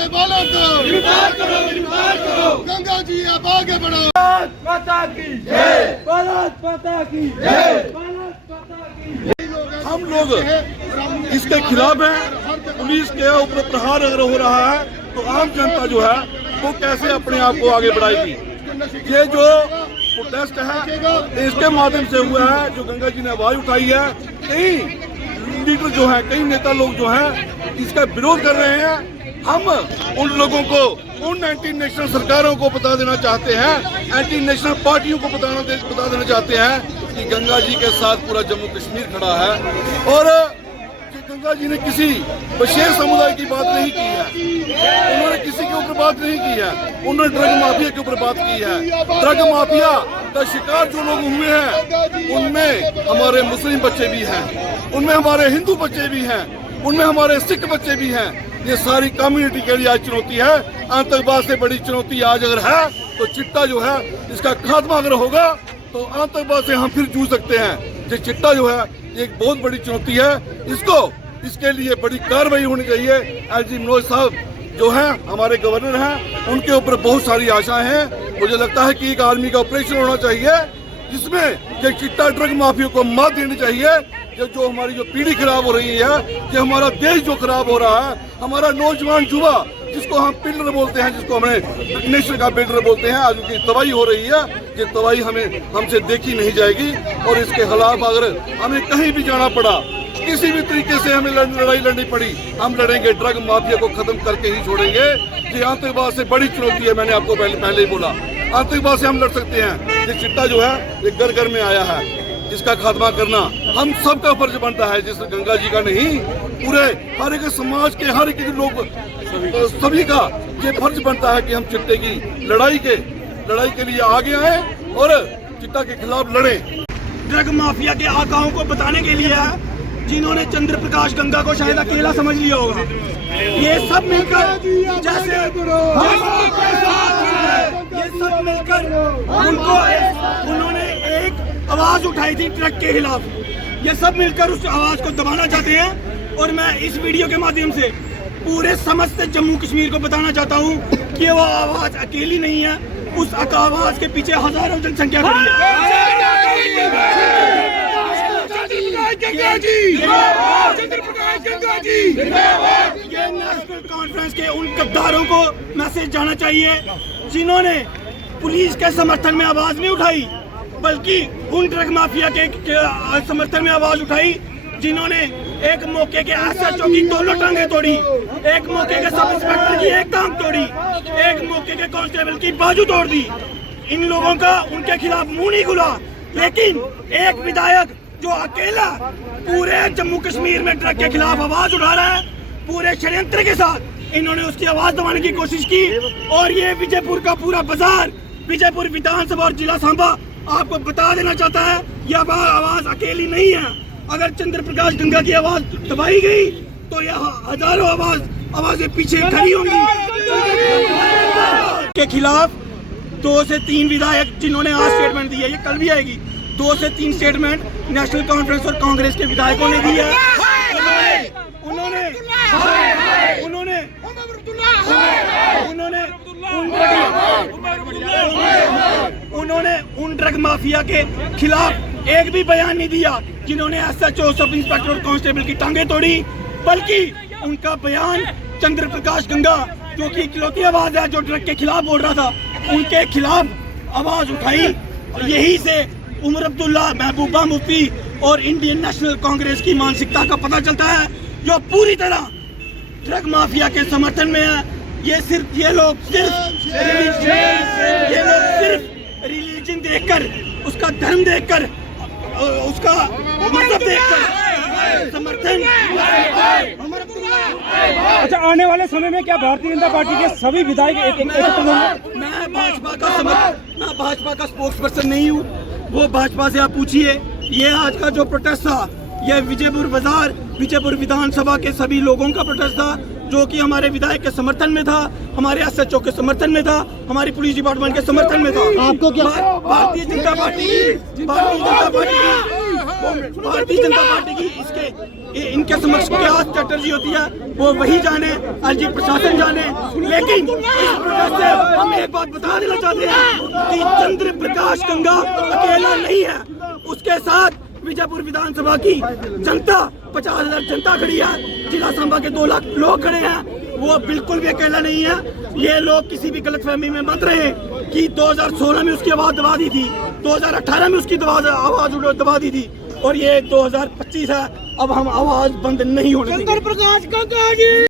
करने वालों को गिरफ्तार करो। गंगा जी अब आगे बढ़ो। भारत माता की जय, भारत माता की जय, भारत माता की जय। हम लोग इसके खिलाफ हैं। पुलिस के ऊपर प्रहार अगर हो रहा है तो आम जनता जो है वो कैसे अपने आप को आगे बढ़ाएगी। ये जो प्रोटेस्ट है इसके माध्यम से हुआ है, जो गंगा जी ने आवाज उठाई है। कई लीडर जो हैं, कई नेता लोग जो हैं इसका विरोध कर रहे हैं। हम उन लोगों को, उन एंटी नेशनल सरकारों को बता देना चाहते हैं, एंटी नेशनल पार्टियों को बता देना चाहते हैं कि गंगा जी के साथ पूरा जम्मू कश्मीर खड़ा है और गंगा जी ने किसी विशेष समुदाय की बात नहीं की है। उन्होंने किसी के ऊपर बात नहीं की है, उन्होंने ड्रग माफिया के ऊपर बात की है। ड्रग माफिया का शिकार जो लोग हुए हैं उनमें हमारे मुस्लिम बच्चे भी हैं, उनमें हमारे हिंदू बच्चे भी हैं, उनमें हमारे सिख बच्चे भी हैं। ये सारी कम्युनिटी के लिए आज चुनौती है। आतंकवाद से बड़ी चुनौती आज अगर है तो चिट्टा जो है इसका खात्मा अगर होगा तो आतंकवाद से हम फिर जूझ सकते हैं। ये चिट्टा जो है एक बहुत बड़ी चुनौती है। इसके लिए बड़ी कार्रवाई होनी चाहिए। एलजी मनोज साहब जो हैं हमारे गवर्नर हैं, उनके ऊपर बहुत सारी आशाएं हैं। मुझे लगता है कि एक आर्मी का ऑपरेशन होना चाहिए जिसमें ये चिट्टा ड्रग माफिया को मात देनी चाहिए। जो हमारी जो पीढ़ी खराब हो रही है, ये हमारा देश जो खराब हो रहा है, हमारा नौजवान युवा जिसको हम पिलर बोलते हैं, जिसको हमें नेशन का पिलर बोलते हैं, आज उनकी तबाही हो रही है। ये तबाही हमसे देखी नहीं जाएगी और इसके खिलाफ अगर हमें कहीं भी जाना पड़ा, किसी भी तरीके से हमें लड़ाई लड़नी पड़ी, हम लड़ेंगे। ड्रग माफिया को खत्म करके ही छोड़ेंगे। ये आतंकवाद से बड़ी चुनौती है। मैंने आपको पहले ही बोला, आतंकवाद से हम लड़ सकते हैं। ये चिट्टा जो है ये घर घर में आया है, इसका खात्मा करना हम सबका फर्ज बनता है। जिस गंगा जी का नहीं, पूरे हर एक समाज के हर एक लोग सभी का ये फर्ज बनता है कि हम चिट्टे की लड़ाई के लिए आगे आए और चिट्टा के खिलाफ लड़ें। ड्रग माफिया के आकाओं को बताने के लिए जिन्होंने चंद्र प्रकाश गंगा को शायद अकेला समझ लिया होगा, ये सब मिलकर उन्होंने एक आवाज उठाई थी ट्रक के खिलाफ। ये सब मिलकर उस आवाज को दबाना चाहते हैं और मैं इस वीडियो के माध्यम से पूरे समस्त जम्मू कश्मीर को बताना चाहता हूँ कि वो आवाज अकेली नहीं है। उस आवाज के पीछे हजारों जनसंख्या खड़ी है। ये नेशनल कॉन्फ्रेंस के उन गद्दारों को मैसेज जाना चाहिए जिन्होंने पुलिस के समर्थन में आवाज नहीं उठाई, बल्कि उन ड्रग माफिया के समर्थन में आवाज उठाई जिन्होंने एक मौके के एसएचओ की दोनों टांगें तोड़ी, एक मौके के सब इंस्पेक्टर की एक टांग तोड़ी, एक मौके के कांस्टेबल की बाजू तोड़ दी। इन लोगों का उनके खिलाफ मुंह नहीं खुला, लेकिन एक विधायक जो अकेला पूरे जम्मू कश्मीर में ड्रग के खिलाफ आवाज उठा रहा है, पूरे षड्यंत्र के साथ इन्होंने उसकी आवाज दबाने की कोशिश की। और ये विजयपुर का पूरा बाजार, विजयपुर विधानसभा और जिला सांबा आपको बता देना चाहता है ये आवाज अकेली नहीं है। अगर चंद्र प्रकाश गंगा की आवाज दबाई गई तो यह हजारों आवाजें पीछे खड़ी होंगी। के खिलाफ 2 से 3 विधायक जिन्होंने आज स्टेटमेंट दी है, ये कल भी आएगी, 2 से 3 स्टेटमेंट नेशनल कॉन्फ्रेंस और कांग्रेस के विधायकों ने दी है। उन्होंने उन ड्रग माफिया के खिलाफ एक भी बयान नहीं दिया जिन्होंने एसएचओ, सब इंस्पेक्टर और कांस्टेबल की टांगें तोड़ी, बल्कि उनका बयान चंद्र प्रकाश गंगा जो कि इकलौती आवाज है जो ड्रग के खिलाफ बोल रहा था, उनके खिलाफ आवाज उठाई। यही से उमर अब्दुल्ला, महबूबा मुफ्ती और इंडियन नेशनल कांग्रेस की मानसिकता का पता चलता है, जो पूरी तरह ड्रग माफिया के समर्थन में है। ये लोग सिर्फ रिलीजन देखकर, उसका धर्म देखकर, उसका मजहब देखकर समर्थन। अच्छा, आने वाले समय में क्या भारतीय जनता पार्टी के सभी विधायक मैं भाजपा का स्पोक्स पर्सन नहीं हूँ, वो भाजपा से आप पूछिए। ये आज का जो प्रोटेस्ट था, ये विजयपुर बाजार, विजयपुर विधानसभा के सभी लोगों का प्रोटेस्ट था, जो कि हमारे विधायक के समर्थन में था, हमारे एसएचओ के समर्थन में था, हमारी पुलिस डिपार्टमेंट के समर्थन में था। आपको क्या भारतीय जनता पार्टी वो भारतीय जनता पार्टी की इनके समक्ष क्या स्ट्रेटजी होती है वो वही जाने, एलजी प्रशासन जाने। लेकिन इस प्रोटेस्ट से हम एक बात बता देना चाहते हैं कि चंद्र प्रकाश गंगा अकेला नहीं है, उसके साथ विजयपुर विधानसभा की जनता 50,000 जनता खड़ी है, जिला संभा के 2 लाख लोग खड़े हैं, वो बिल्कुल भी अकेला नहीं है। ये लोग किसी भी गलतफहमी में मत रहे कि 2016 में उसकी आवाज दबा दी थी, 2018 में उसकी आवाज दबा दी थी और ये 2025 है, अब हम आवाज बंद नहीं होने देंगे। चंद्र प्रकाश गंगा जी।